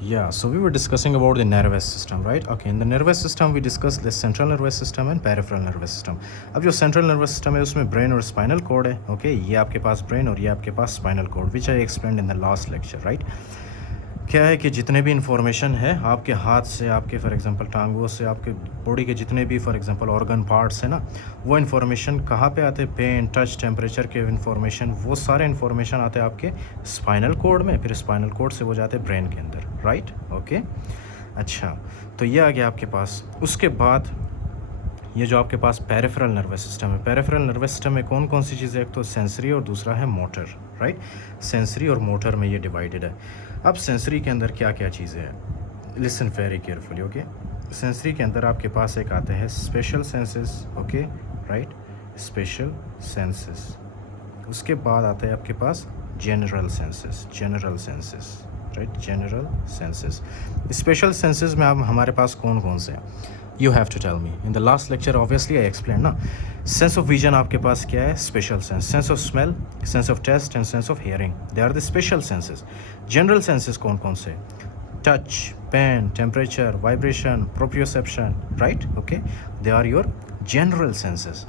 Yeah, so we were discussing about the nervous system, right? Okay, in the nervous system we discussed the central nervous system and peripheral nervous system. अब जो central nervous system है उसमें brain और spinal cord है, okay? ये आपके पास brain और ये आपके पास spinal cord, which I explained in the last lecture, right? क्या है कि जितने भी इंफॉर्मेशन है आपके हाथ से, आपके फॉर एग्जांपल टांगों से, आपके बॉडी के जितने भी फॉर एग्जांपल ऑर्गन पार्ट्स है ना, वो इन्फॉर्मेशन कहाँ पे आते हैं? पेन, टच, टेम्परेचर के इन्फॉर्मेशन, वो सारे इन्फॉर्मेशन आते हैं आपके स्पाइनल कोड में, फिर स्पाइनल कोड से वो जाते हैं ब्रेन के अंदर, राइट? ओके, अच्छा, तो ये आ गया आपके पास। उसके बाद ये जो आपके पास पेरिफेरल नर्वस सिस्टम है, पेरिफेरल नर्वस सिस्टम में कौन कौन सी चीज़ें? एक तो सेंसरी और दूसरा है मोटर, राइट? सेंसरी और मोटर में ये डिवाइडेड है। अब सेंसरी के अंदर क्या क्या चीज़ें हैं? Listen very carefully, okay? Sensory के अंदर आपके पास एक आते हैं special senses, okay, right? Special senses. उसके बाद आता है आपके पास general senses, general senses, right? General senses. Special senses में अब हमारे पास कौन कौन से हैं? You have to tell me. In the last lecture, obviously, I explained ना, sense of vision आपके पास क्या है? Special sense. Sense of smell, sense of taste, and sense of hearing. They are the special senses. General senses कौन कौन से? Touch, pain, temperature, vibration, proprioception, right? Okay. They are your general senses.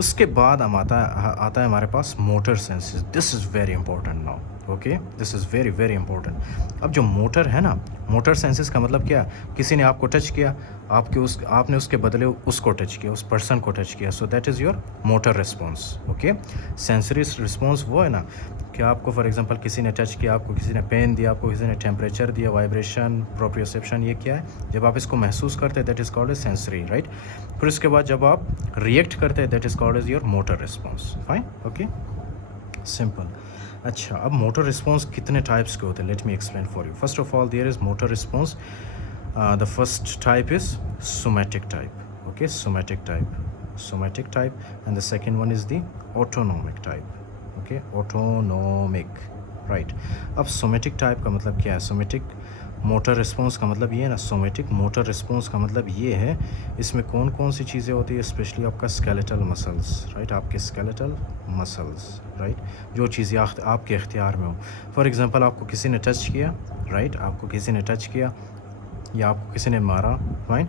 उसके बाद हम आता है हमारे पास motor senses. This is very important now. Okay, this is very very important. अब जो मोटर है ना, मोटर सेंसेस का मतलब क्या? किसी ने आपको टच किया, आपने उसके बदले उसको टच किया, उस पर्सन को टच किया, सो that is your motor response. Okay, sensory response वो है ना कि आपको फॉर एग्जांपल किसी ने टच किया, आपको किसी ने पेन दिया, आपको किसी ने टेम्परेचर दिया, वाइब्रेशन, प्रोप्रियोसेप्शन, ये क्या है? जब आप इसको महसूस करते हैं that is called as sensory, right? फिर उसके बाद जब आप रिएक्ट करते हैं that is called as your motor response. Fine, okay, simple. अच्छा, अब मोटर रिस्पॉन्स कितने टाइप्स के होते हैं? Let me explain for you. First of all there is motor response, the first type is somatic type, okay, somatic type, and the second one is the autonomic type, okay, autonomic, right? अब somatic type का मतलब क्या है? Somatic motor response का मतलब ये है ना, सोमैटिक मोटर रिस्पॉन्स का मतलब ये है, इसमें कौन कौन सी चीज़ें होती है? स्पेशली आपका स्केलेटल मसल्स, राइट? आपके स्केलेटल मसल्स, राइट? जो चीज़ें आपके इख्तियार में हो। फॉर एग्जांपल आपको किसी ने टच किया, राइट? आपको किसी ने टच किया या आपको किसी ने मारा, फाइन,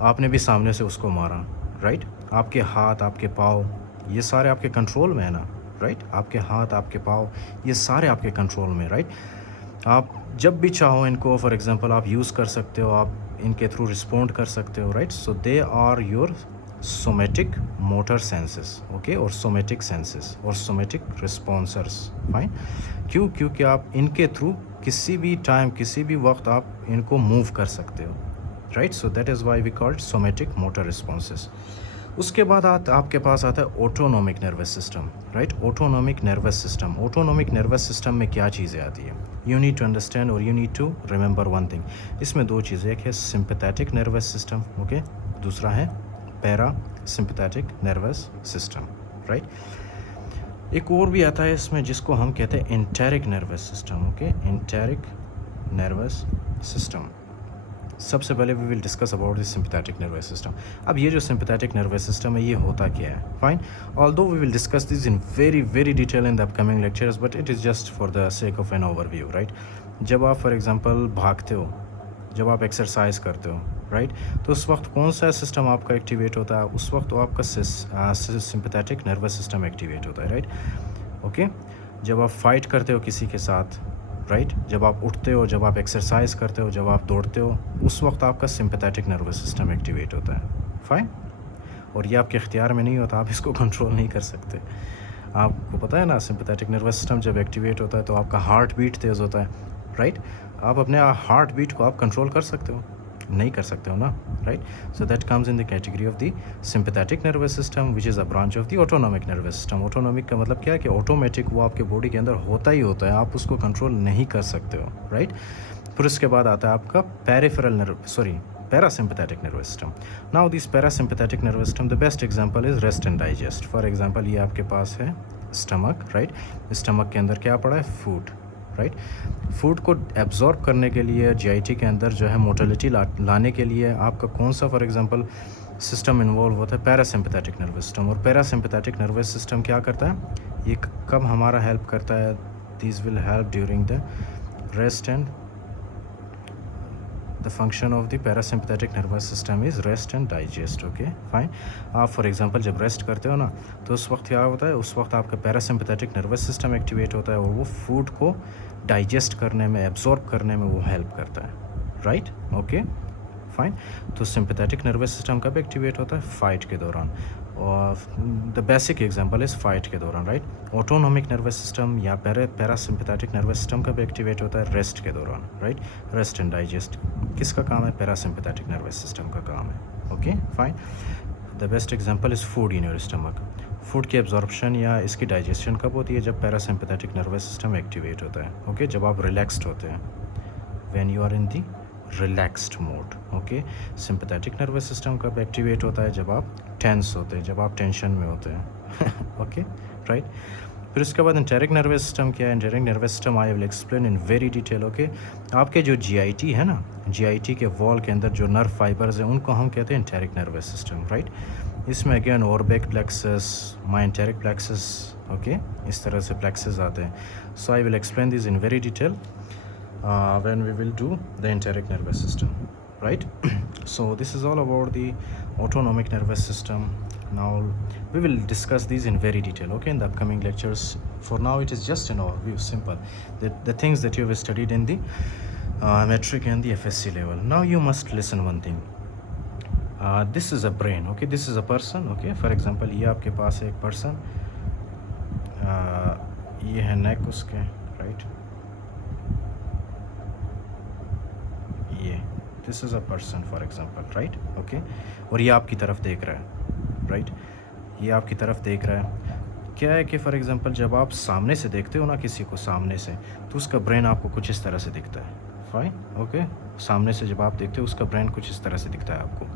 आपने भी सामने से उसको मारा, राइट? आपके हाथ, आपके पाँव, ये सारे आपके कंट्रोल में है ना, राइट? आपके हाथ, आपके पाँव, ये सारे आपके कंट्रोल में, राइट? आप जब भी चाहो इनको फॉर एग्जांपल आप यूज़ कर सकते हो, आप इनके थ्रू रिस्पॉन्ड कर सकते हो, right? So they are your somatic motor senses, okay, और सोमैटिक सेंसेस और सोमैटिक रिस्पॉन्सर्स। फाइन, क्यों? क्योंकि आप इनके थ्रू किसी भी टाइम, किसी भी वक्त आप इनको मूव कर सकते हो, right? So that is why we called somatic motor responses. उसके बाद आपके पास आता है autonomic nervous system, right? Autonomic nervous system, autonomic nervous system में क्या चीज़ें आती हैं? यू नीड टू अंडरस्टैंड और you need to remember one thing. इसमें दो चीज़ें, एक है सिंपैथेटिक नर्वस सिस्टम, ओके, दूसरा है para sympathetic nervous system, right? एक और भी आता है इसमें जिसको हम कहते हैं enteric nervous system, okay, enteric nervous system. सबसे पहले we will discuss about this sympathetic nervous system. अब ये जो सिंपैथेटिक नर्वस सिस्टम है ये होता क्या है? Fine, although we will discuss this in very very detail in the upcoming lectures, but it is just for the sake of an overview, right? जब आप फॉर एग्जांपल भागते हो, जब आप एक्सरसाइज करते हो, राइट, तो उस वक्त कौन सा सिस्टम आपका एक्टिवेट होता है? उस वक्त आपका सिंपैथेटिक नर्वस सिस्टम एक्टिवेट होता है, राइट? ओके, जब आप फाइट करते हो किसी के साथ, राइट, जब आप उठते हो, जब आप एक्सरसाइज करते हो, जब आप दौड़ते हो, उस वक्त आपका सिंपैथेटिक नर्वस सिस्टम एक्टिवेट होता है। फाइन, और ये आपके इख्तियार में नहीं होता, आप इसको कंट्रोल नहीं कर सकते। आपको पता है ना, सिंपैथेटिक नर्वस सिस्टम जब एक्टिवेट होता है तो आपका हार्ट बीट तेज़ होता है, राइट? आप अपने हार्ट बीट को आप कंट्रोल कर सकते हो? नहीं कर सकते हो ना, right? So that comes in the category of the sympathetic nervous system which is a branch of the autonomic nervous system. Autonomic का मतलब क्या है कि ऑटोमेटिक वो आपके बॉडी के अंदर होता ही होता है, आप उसको कंट्रोल नहीं कर सकते हो, राइट? फिर उसके बाद आता है आपका parasympathetic nervous system. Now this parasympathetic nervous system, the best example is rest and digest. For example ये आपके पास है स्टमक, राइट? स्टमक के अंदर क्या पड़ा है? Food, right? फूड को एब्जॉर्ब करने के लिए जीआईटी के अंदर जो है मोटिलिटी लाने के लिए आपका कौन सा फॉर एग्जांपल सिस्टम इन्वॉल्व होता है? Parasympathetic nervous system. और पैरासिम्पैथेटिक नर्वस सिस्टम क्या करता है? ये कब हमारा हेल्प करता है? This will help during the rest and the function of the parasympathetic nervous system is rest and digest. Okay fine. आप फॉर एग्जांपल जब रेस्ट करते हो ना तो उस वक्त क्या होता है, उस वक्त आपका पैरासिम्पथेटिक नर्वस सिस्टम एक्टिवेट होता है और वो फूड को डाइजेस्ट करने में, एब्जॉर्ब करने में वो हेल्प करता है, राइट। Okay fine. तो सिंपैथेटिक नर्वस सिस्टम कब एक्टिवेट होता है? फाइट के दौरान। और the basic example is fight के दौरान, राइट। ऑटोनॉमिक नर्वस सिस्टम या पैरासिम्पैथेटिक नर्वस सिस्टम कब एक्टिवेट होता है? रेस्ट के दौरान, राइट। रेस्ट एंड डाइजेस्ट किसका काम है? पैरासिम्पैथेटिक नर्वस सिस्टम का काम है। Okay fine. The best example is food in your stomach. Food की एब्जॉर्प्शन या इसकी डाइजेशन कब होती है? जब पैरासिम्पैथेटिक नर्वस सिस्टम एक्टिवेट होता है। ओके जब आप रिलैक्स्ड होते हैं, when you are in the relaxed mode. Okay sympathetic nervous system कब एक्टिवेट होता है? जब आप टेंस होते हैं, जब आप टेंशन में होते हैं। Okay right. फिर उसके बाद एंटेरिक नर्वस सिस्टम क्या है? Enteric nervous system I will explain in very detail. Okay आपके जो जीआईटी है ना, जीआईटी के वॉल के अंदर जो नर्व फाइबर्स हैं उनको हम कहते हैं एंटेरिक नर्वस सिस्टम, राइट। इसमें again Auerbach plexus, myenteric plexus, okay इस तरह से प्लेक्सस आते हैं। So I will explain this in very detail when we will do the enteric nervous system, right? So this is all about the autonomic nervous system. Now we will discuss these in very detail, okay, in the upcoming lectures. For now it is just an overview, simple, the things that you have studied in the metric and the FSC level. Now you must listen one thing. This is a brain, okay, this is a person, okay. For example ये आपके पास है एक person, ये है neck उसके, right, ये this is a person for example, right. Okay और ये आपकी तरफ देख रहा है, राइट, ये आपकी तरफ देख रहा है। क्या है कि फॉर एग्जांपल जब आप सामने से देखते हो ना किसी को, सामने से, तो उसका ब्रेन आपको कुछ इस तरह से दिखता है, फाइन। ओके सामने से जब आप देखते हो उसका ब्रेन कुछ इस तरह से दिखता है आपको।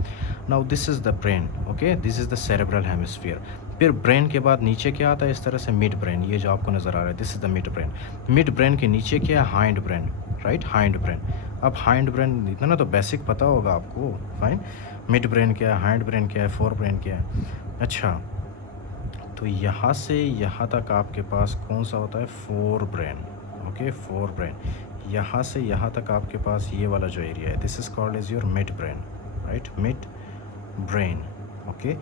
Now this is the brain, okay this is the cerebral hemisphere. फिर ब्रेन के बाद नीचे क्या आता है? इस तरह से मिड ब्रेन, ये जो आपको नज़र आ रहा है this is the mid brain. Mid brain के नीचे क्या है? Hind brain, right, hind brain. अब हाइंड ब्रेन इतना तो बेसिक पता होगा आपको, फाइन। मिड ब्रेन क्या है, हाइंड ब्रेन क्या है, फोर ब्रेन क्या है। अच्छा तो यहाँ से यहाँ तक आपके पास कौन सा होता है? Fore brain, okay fore brain. यहाँ से यहाँ तक आपके पास ये वाला जो एरिया है this is called as your mid brain, right, mid brain. Okay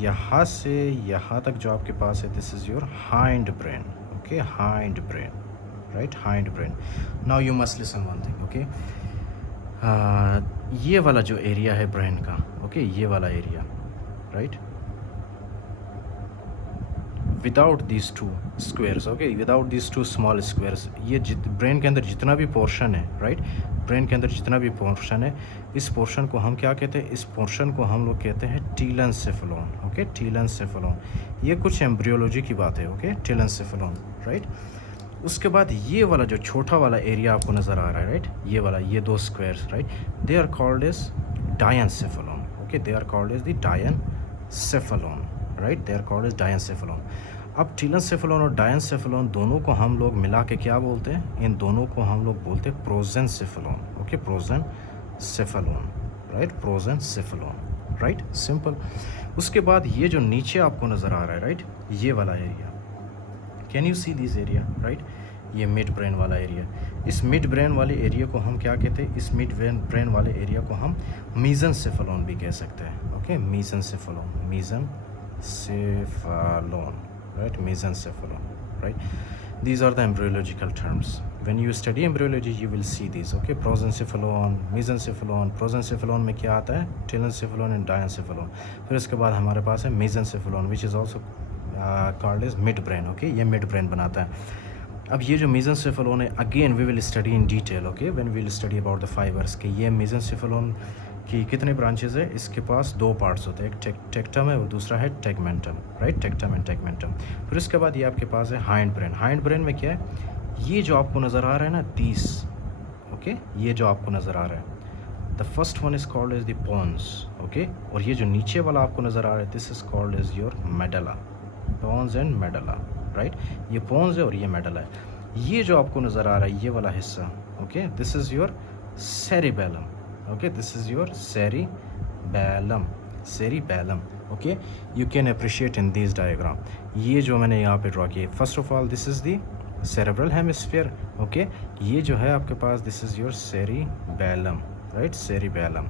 यहाँ से यहाँ तक जो आपके पास है this is your hind brain, okay hind brain, right, hind brain. Now you must listen one thing, okay ये वाला जो एरिया है ब्रेन का, ओके ये वाला area, right, without this two squares, okay without this two small squares, ये brain के अंदर जितना भी पोर्शन है, राइट, ब्रेन के अंदर जितना भी पोर्शन है, इस पोर्शन को हम क्या कहते हैं? इस पोर्शन को हम लोग कहते हैं टीलेंसेफेलोन, ओके टीलेंसेफेलोन। ये कुछ एम्ब्रियोलॉजी की बात है, ओके टीलेंसेफेलोन, राइट। उसके बाद ये वाला जो छोटा वाला एरिया आपको नज़र आ रहा है, राइट, ये वाला, ये दो squares, right, they are called as diencephalon, okay they are called as the diencephalon, right, they are called as diencephalon. अब टीलेंसेफेलोन और डायनसेफेलोन दोनों को हम लोग मिला के क्या बोलते हैं? इन दोनों को हम लोग बोलते हैं प्रोजेनसेफेलोन, ओके प्रोजेनसेफेलोन, राइट, प्रोजेनसेफेलोन, राइट, सिंपल। उसके बाद ये जो नीचे आपको नज़र आ रहा है, राइट, ये वाला area, can you see this area, right, ये मिड ब्रेन वाला एरिया। इस मिड ब्रेन वाले एरिया को हम क्या कहते हैं? इस मिड ब्रेन वाले एरिया को हम मीजेंसेफेलोन भी कह सकते हैं, okay मीजेंसेफेलोन, मीजेंसेफेलोन, right, mesencephalon, right. These are the embryological terms. When you study embryology you will see these, okay, prosencephalon, mesencephalon। prosencephalon में क्या आता है? telencephalon and diencephalon। फिर उसके बाद हमारे पास है mesencephalon which is also called as mid brain, okay, ये mid brain बनाता है। अब ये जो mesencephalon है again we will study in detail, okay, when we will study about the fibers कि ये mesencephalon कि कितने ब्रांचेस है? इसके पास दो पार्ट्स होते हैं, एक टेक्टम है और दूसरा है tegmentum, right, tectum and tegmentum. फिर उसके बाद ये आपके पास है हाइंड ब्रेन। हाइंड ब्रेन में क्या है? ये जो आपको नज़र आ रहा है ना तीस, ओके ये जो आपको नज़र आ रहा है, the first one is called as the pons, okay, और ये जो नीचे वाला आपको नज़र आ रहा है this is called as your medulla, pons and medulla, right, ये पोन्स है और ये मेडला है। ये जो आपको नज़र आ रहा है ये वाला हिस्सा, okay this is your cerebellum, okay, this is your cerebellum, cerebellum, okay, you can appreciate in these diagram। ये जो मैंने यहाँ पे ड्रॉ किया, first of all this is the cerebral hemisphere, okay, ये जो है आपके पास this is your cerebellum, right, cerebellum.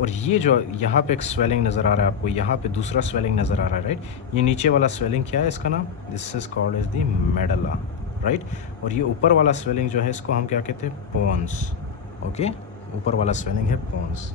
और ये जो यहाँ पे एक स्वेलिंग नज़र आ रहा है आपको, यहाँ पे दूसरा स्वेलिंग नज़र आ रहा है, राइट। ये नीचे वाला स्वेलिंग क्या है इसका नाम, this is called as the medulla, right. और ये ऊपर वाला स्वेलिंग जो है इसको हम क्या कहते हैं, पोन्स, ओके। ऊपर वाला स्वेलिंग है पोन्स।